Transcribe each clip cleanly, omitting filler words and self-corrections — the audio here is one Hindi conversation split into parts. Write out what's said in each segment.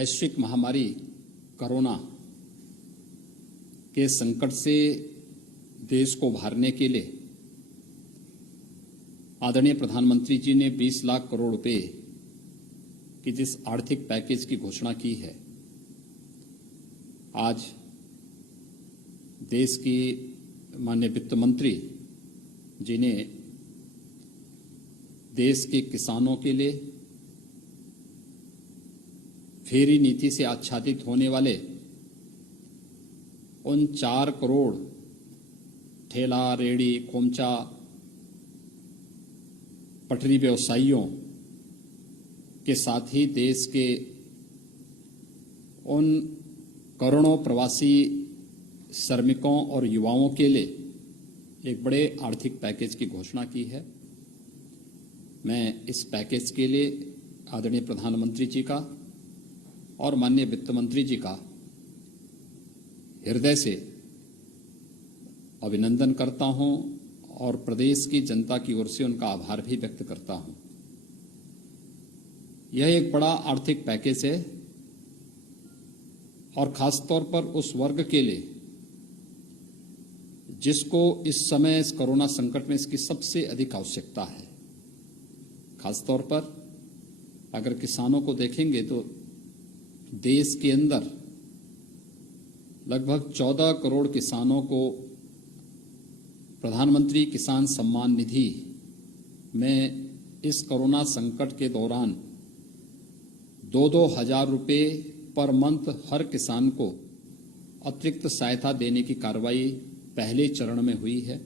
वैश्विक महामारी कोरोना के संकट से देश को उभारने के लिए आदरणीय प्रधानमंत्री जी ने 20 लाख करोड़ रुपए की जिस आर्थिक पैकेज की घोषणा की है, आज देश की माननीय वित्त मंत्री जी ने देश के किसानों के लिए फेरी नीति से आच्छादित होने वाले उन 4 करोड़ ठेला, रेहड़ी, खोमचा, पटरी व्यवसायियों के साथ ही देश के उन करोड़ों प्रवासी श्रमिकों और युवाओं के लिए एक बड़े आर्थिक पैकेज की घोषणा की है। मैं इस पैकेज के लिए आदरणीय प्रधानमंत्री जी का और माननीय वित्त मंत्री जी का हृदय से अभिनंदन करता हूं और प्रदेश की जनता की ओर से उनका आभार भी व्यक्त करता हूं। यह एक बड़ा आर्थिक पैकेज है और खासतौर पर उस वर्ग के लिए जिसको इस समय इस कोरोना संकट में इसकी सबसे अधिक आवश्यकता है। खासतौर पर अगर किसानों को देखेंगे तो देश के अंदर लगभग 14 करोड़ किसानों को प्रधानमंत्री किसान सम्मान निधि में इस कोरोना संकट के दौरान 2-2 हजार रुपये पर मंथ हर किसान को अतिरिक्त सहायता देने की कार्रवाई पहले चरण में हुई है।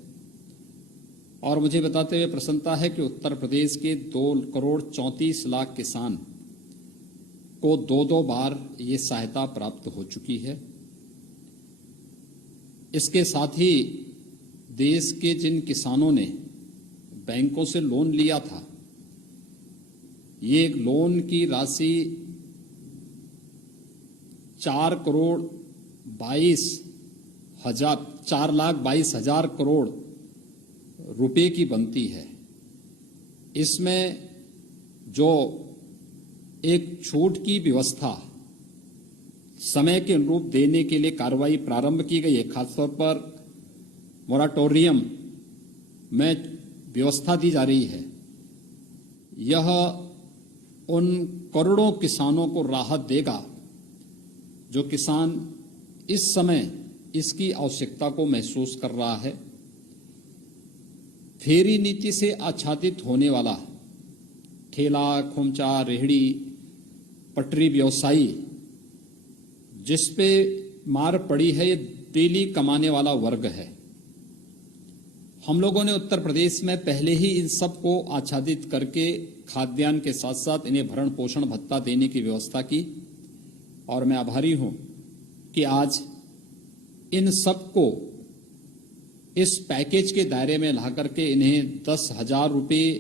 और मुझे बताते हुए प्रसन्नता है कि उत्तर प्रदेश के 2 करोड़ 34 लाख किसान को 2-2 बार ये सहायता प्राप्त हो चुकी है। इसके साथ ही देश के जिन किसानों ने बैंकों से लोन लिया था, ये लोन की राशि 4,22,000 करोड़ रुपए की बनती है। इसमें जो एक छूट की व्यवस्था समय के अनुरूप देने के लिए कार्रवाई प्रारंभ की गई है। खासतौर पर मोराटोरियम में व्यवस्था दी जा रही है। यह उन करोड़ों किसानों को राहत देगा जो किसान इस समय इसकी आवश्यकता को महसूस कर रहा है। फेरी नीति से आच्छादित होने वाला ठेला, खोमचा, रेहड़ी, पटरी व्यवसायी जिस पे मार पड़ी है, ये डेली कमाने वाला वर्ग है। हम लोगों ने उत्तर प्रदेश में पहले ही इन सबको आच्छादित करके खाद्यान्न के साथ साथ इन्हें भरण पोषण भत्ता देने की व्यवस्था की और मैं आभारी हूं कि आज इन सबको इस पैकेज के दायरे में ला करके इन्हें 10,000 रुपये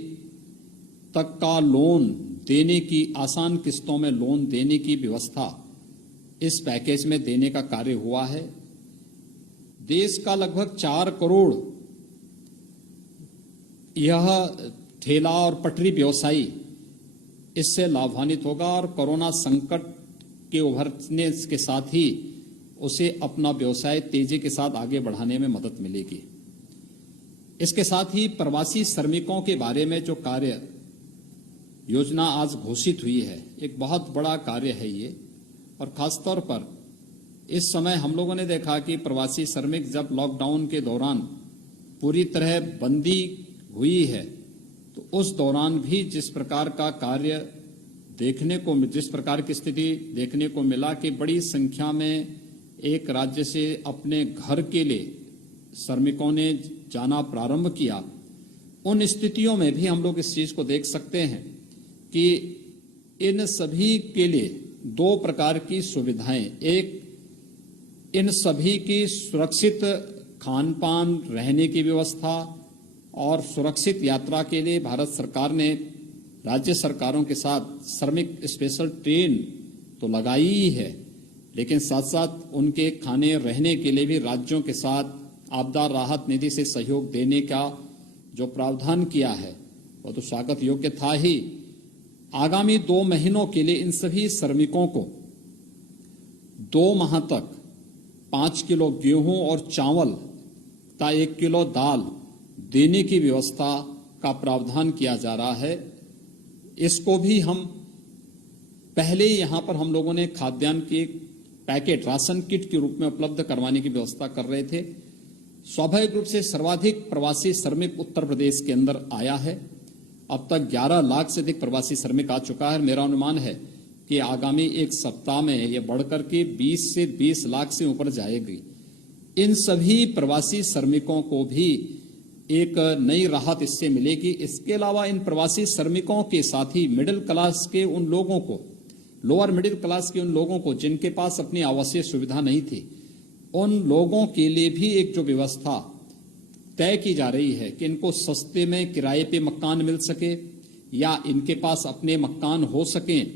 तक का लोन देने की, आसान किस्तों में लोन देने की व्यवस्था इस पैकेज में देने का कार्य हुआ है। देश का लगभग 4 करोड़ यह ठेला और पटरी व्यवसायी इससे लाभान्वित होगा और कोरोना संकट के उभरने के साथ ही उसे अपना व्यवसाय तेजी के साथ आगे बढ़ाने में मदद मिलेगी। इसके साथ ही प्रवासी श्रमिकों के बारे में जो कार्य योजना आज घोषित हुई है, एक बहुत बड़ा कार्य है ये। और खासतौर पर इस समय हम लोगों ने देखा कि प्रवासी श्रमिक जब लॉकडाउन के दौरान पूरी तरह बंदी हुई है, तो उस दौरान भी जिस प्रकार का कार्य देखने को, जिस प्रकार की स्थिति देखने को मिला कि बड़ी संख्या में एक राज्य से अपने घर के लिए श्रमिकों ने जाना प्रारंभ किया, उन स्थितियों में भी हम लोग इस चीज को देख सकते हैं कि इन सभी के लिए 2 प्रकार की सुविधाएं, एक इन सभी की सुरक्षित खान पान, रहने की व्यवस्था और सुरक्षित यात्रा के लिए भारत सरकार ने राज्य सरकारों के साथ श्रमिक स्पेशल ट्रेन तो लगाई ही है, लेकिन साथ साथ उनके खाने रहने के लिए भी राज्यों के साथ आपदा राहत निधि से सहयोग देने का जो प्रावधान किया है वो तो स्वागत योग्य था ही। आगामी 2 महीनों के लिए इन सभी श्रमिकों को 2 माह तक 5 किलो गेहूं और चावल तथा 1 किलो दाल देने की व्यवस्था का प्रावधान किया जा रहा है। इसको भी हम पहले यहां पर हम लोगों ने खाद्यान्न के पैकेट राशन किट के रूप में उपलब्ध करवाने की व्यवस्था कर रहे थे। स्वाभाविक रूप से सर्वाधिक प्रवासी श्रमिक उत्तर प्रदेश के अंदर आया है। अब तक 11 लाख से अधिक प्रवासी श्रमिक आ चुका है। मेरा अनुमान है कि आगामी एक सप्ताह में यह बढ़कर के 20 से 20 लाख से ऊपर जाएगी। इन सभी प्रवासी श्रमिकों को भी एक नई राहत इससे मिलेगी। इसके अलावा इन प्रवासी श्रमिकों के साथ ही मिडिल क्लास के उन लोगों को, लोअर मिडिल क्लास के उन लोगों को जिनके पास अपनी आवासीय सुविधा नहीं थी, उन लोगों के लिए भी एक जो व्यवस्था तय की जा रही है कि इनको सस्ते में किराए पे मकान मिल सके या इनके पास अपने मकान हो सकें,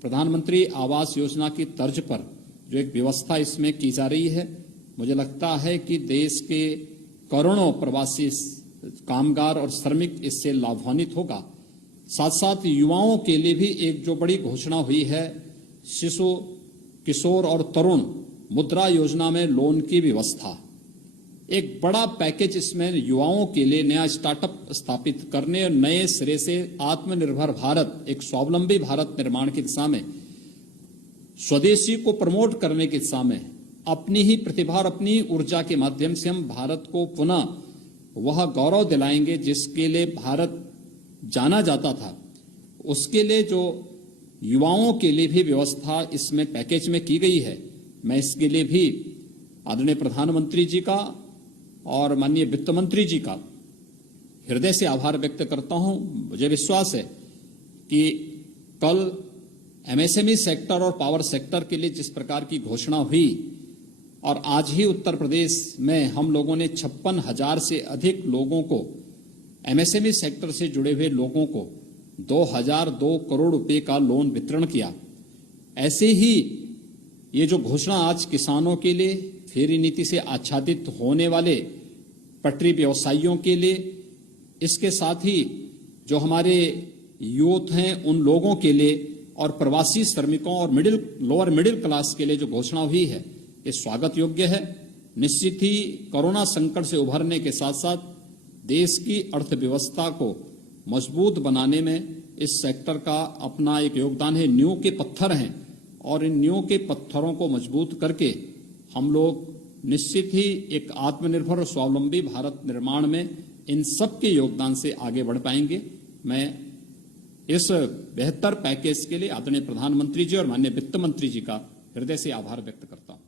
प्रधानमंत्री आवास योजना की तर्ज पर जो एक व्यवस्था इसमें की जा रही है, मुझे लगता है कि देश के करोड़ों प्रवासी कामगार और श्रमिक इससे लाभान्वित होगा। साथ साथ युवाओं के लिए भी एक जो बड़ी घोषणा हुई है, शिशु, किशोर और तरुण मुद्रा योजना में लोन की व्यवस्था, एक बड़ा पैकेज इसमें युवाओं के लिए नया स्टार्टअप स्थापित करने और नए सिरे से आत्मनिर्भर भारत, एक स्वावलंबी भारत निर्माण की दिशा में, स्वदेशी को प्रमोट करने की दिशा में अपनी ही प्रतिभा और अपनी ऊर्जा के माध्यम से हम भारत को पुनः वह गौरव दिलाएंगे जिसके लिए भारत जाना जाता था। उसके लिए जो युवाओं के लिए भी व्यवस्था इसमें पैकेज में की गई है, मैं इसके लिए भी आदरणीय प्रधानमंत्री जी का और माननीय वित्त मंत्री जी का हृदय से आभार व्यक्त करता हूं। मुझे विश्वास है कि कल एमएसएमई सेक्टर और पावर सेक्टर के लिए जिस प्रकार की घोषणा हुई और आज ही उत्तर प्रदेश में हम लोगों ने 56,000 से अधिक लोगों को, एमएसएमई सेक्टर से जुड़े हुए लोगों को 2,002 करोड़ रुपए का लोन वितरण किया। ऐसे ही ये जो घोषणा आज किसानों के लिए, फेरी नीति से आच्छादित होने वाले पटरी व्यवसायियों के लिए, इसके साथ ही जो हमारे यूथ हैं उन लोगों के लिए और प्रवासी श्रमिकों और लोअर मिडिल क्लास के लिए जो घोषणा हुई है, ये स्वागत योग्य है। निश्चित ही कोरोना संकट से उभरने के साथ साथ देश की अर्थव्यवस्था को मजबूत बनाने में इस सेक्टर का अपना एक योगदान है। नींव के पत्थर हैं और इन नींव के पत्थरों को मजबूत करके हम लोग निश्चित ही एक आत्मनिर्भर और स्वावलंबी भारत निर्माण में इन सब के योगदान से आगे बढ़ पाएंगे। मैं इस बेहतर पैकेज के लिए आदरणीय प्रधानमंत्री जी और माननीय वित्त मंत्री जी का हृदय से आभार व्यक्त करता हूं।